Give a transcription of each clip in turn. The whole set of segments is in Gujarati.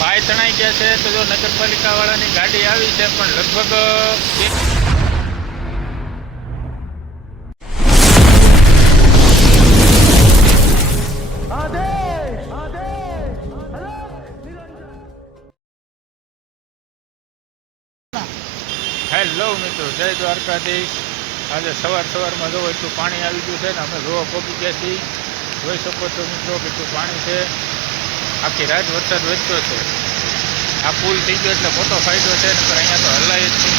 ભાઈ તણાઈ ગયા છે તો જો નગરપાલિકાવાળાની ગાડી આવી છે પણ લગભગ હેલો મિત્રો, જય દ્વારકાધીશ। આજે સવારમાં જોવો એટલું પાણી આવી ગયું છે ને અમે જોવા પહોંચી ગયા છીએ। જોઈ શકો છો મિત્રો કેટલું પાણી છે। આખી રાત વરસાદ વધ્યો છે। આ પુલ થઈ ગયો એટલે મોટો ફાયદો છે ને, પણ અહીંયા તો હલાય જ નહીં।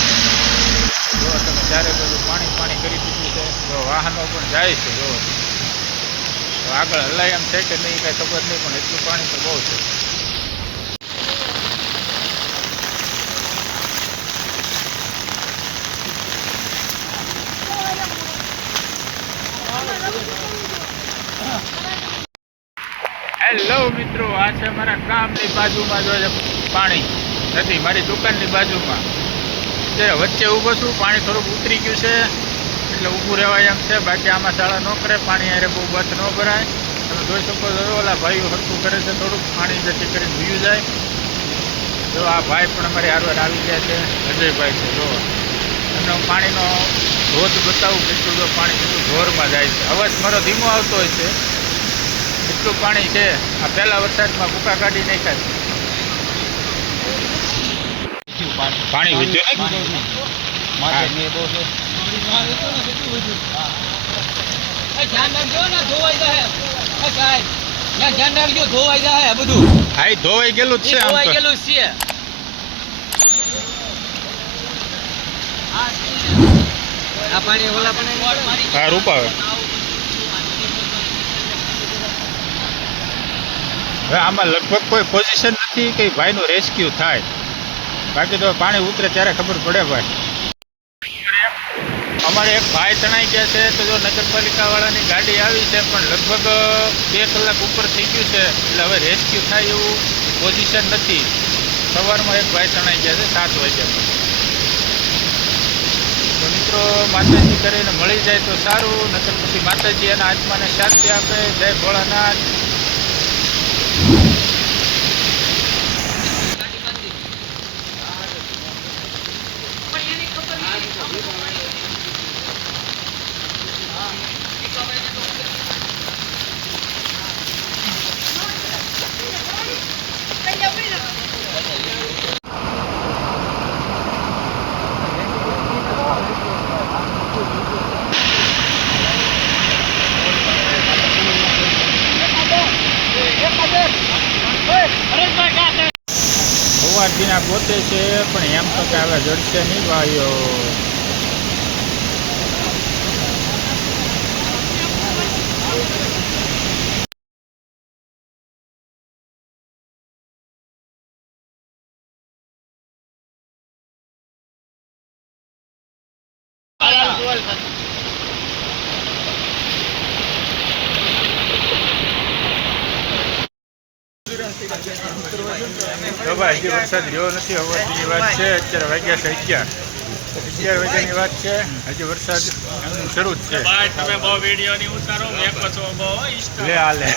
જો તમે ચારે બધું પાણી કરી દીધું છે। જો વાહનો પણ જાય છે। જો આગળ હલાય એમ છે કે નહીં કાંઈ ખબર નહીં, પણ એટલું પાણી તો બહુ છે। હેલો મિત્રો, આ છે મારા ગામની બાજુમાં જો પાણી નથી, મારી દુકાનની બાજુમાં અત્યારે વચ્ચે ઊભો છું। પાણી થોડુંક ઉતરી ગયું છે એટલે ઊભું રહેવાય એમ છે, બાકી આમાં શાળા ન કરે। પાણી હારે બહુ બથ ન ભરાય। તમે જોઈ શકો છો ઓલા ભાઈઓ હરખું કરે છે, થોડુંક પાણી જેથી કરીને ભૂયું જાય। જો આ ભાઈ પણ અમારી હારવાર આવી ગયા છે, અજયભાઈ છે। જો એમનો પાણીનો ધોધ બતાવું કેટલું, જો પાણી કેટલું જોરમાં જાય છે। અવાજ મારો ધીમો આવતો હોય છે, એટલું પાણી છે। આ પહેલા વરસાદમાં ભૂકા કાઢી નાખ્યા છે। પાણી વધ્યું ધોવાઈ ગયેલું જ છે। હા, રૂપાવે હવે આમાં લગભગ કોઈ પોઝિશન નથી કે ભાઈનું રેસ્ક્યુ થાય, બાકી તો પાણી ઉતરે ત્યારે ખબર પડે ભાઈ। અમારે એક ભાઈ તણાઈ ગયા છે તો જો નગરપાલિકાવાળાની ગાડી આવી છે, પણ લગભગ 2 કલાક ઉપર થઈ ગયું છે એટલે હવે રેસ્ક્યુ થાય એવું પોઝિશન નથી। સવારમાં એક ભાઈ તણાઈ ગયા છે 7 વાગ્યામાં। તો મિત્રો, માતાજી કરીને મળી જાય તો સારું, નકર પછી માતાજી એના આત્માને શાંતિ આપે। જય ભોળાનાથ। સવારથીના પોતે છે પણ એમ તો કે હવે જડશે નહીં ભાઈઓ। તો ભાઈ હજી વરસાદ રહ્યો નથી, હવારની વાત છે। અત્યારે વાગ્યા છે 11 વાગ્યાની વાત છે, હજી વરસાદ શરૂ જ છે। તમે બહુ વિડીયો ની ઉતારો, લે હાલે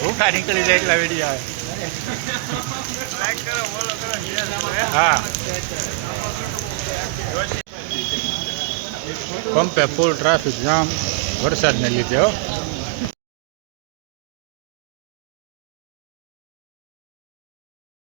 ભૂખા નીકળી જાય એટલા વિડીયો આવે। હા, પંપે ફૂલ ટ્રાફિક જામ વરસાદને લીધે હો।